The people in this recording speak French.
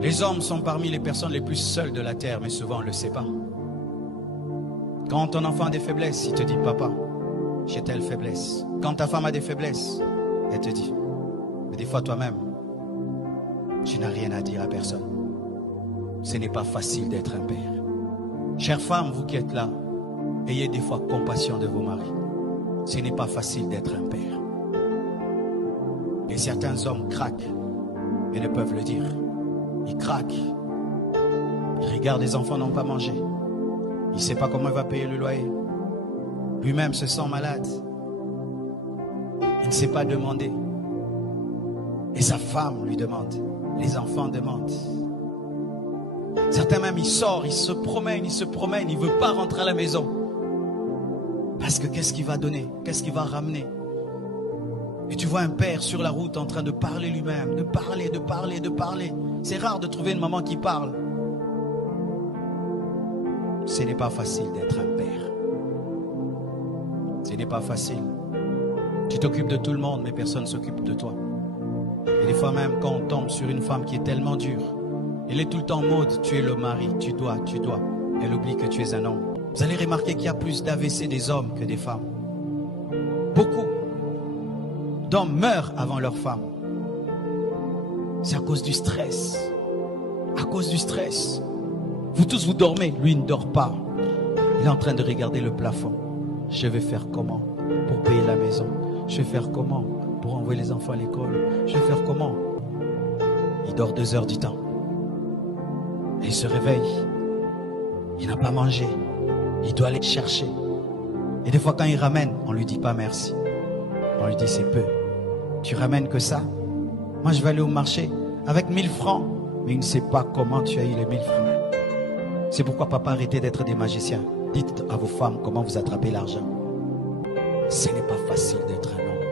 Les hommes sont parmi les personnes les plus seules de la terre, mais souvent on ne le sait pas. Quand ton enfant a des faiblesses, il te dit, papa, j'ai telle faiblesse. Quand ta femme a des faiblesses, elle te dit. Mais des fois toi-même, tu n'as rien à dire à personne. Ce n'est pas facile d'être un père. Chères femmes, vous qui êtes là, ayez des fois compassion de vos maris. Ce n'est pas facile d'être un père. Et certains hommes craquent, mais ne peuvent le dire. Ils craquent. Ils regardent les enfants n'ont pas mangé. Il ne sait pas comment il va payer le loyer. Lui-même se sent malade. Il ne sait pas demander. Et sa femme lui demande. Les enfants demandent. Certains même, ils sortent, ils se promènent, il ne veut pas rentrer à la maison. Parce que qu'est-ce qu'il va donner? Qu'est-ce qu'il va ramener? Et tu vois un père sur la route en train de parler lui-même, de parler. C'est rare de trouver une maman qui parle. Ce n'est pas facile d'être un père. Ce n'est pas facile. Tu t'occupes de tout le monde, mais personne ne s'occupe de toi. Et des fois même, quand on tombe sur une femme qui est tellement dure, elle est tout le temps en mode, tu es le mari, tu dois. Elle oublie que tu es un homme. Vous allez remarquer qu'il y a plus d'AVC des hommes que des femmes. Beaucoup d'hommes meurent avant leur femme. C'est à cause du stress. À cause du stress. Vous tous, vous dormez. Lui, il ne dort pas. Il est en train de regarder le plafond. Je vais faire comment pour payer la maison? Je vais faire comment pour envoyer les enfants à l'école? Je vais faire comment? Il dort 2 heures du temps. Et il se réveille. Il n'a pas mangé. Il doit aller chercher. Et des fois, quand il ramène, on ne lui dit pas merci. On lui dit c'est peu. Tu ramènes que ça? Moi, je vais aller au marché avec 1000 francs. Mais il ne sait pas comment tu as eu les 1000 francs. C'est pourquoi papa, arrêtez d'être des magiciens. Dites à vos femmes comment vous attrapez l'argent. Ce n'est pas facile d'être un homme.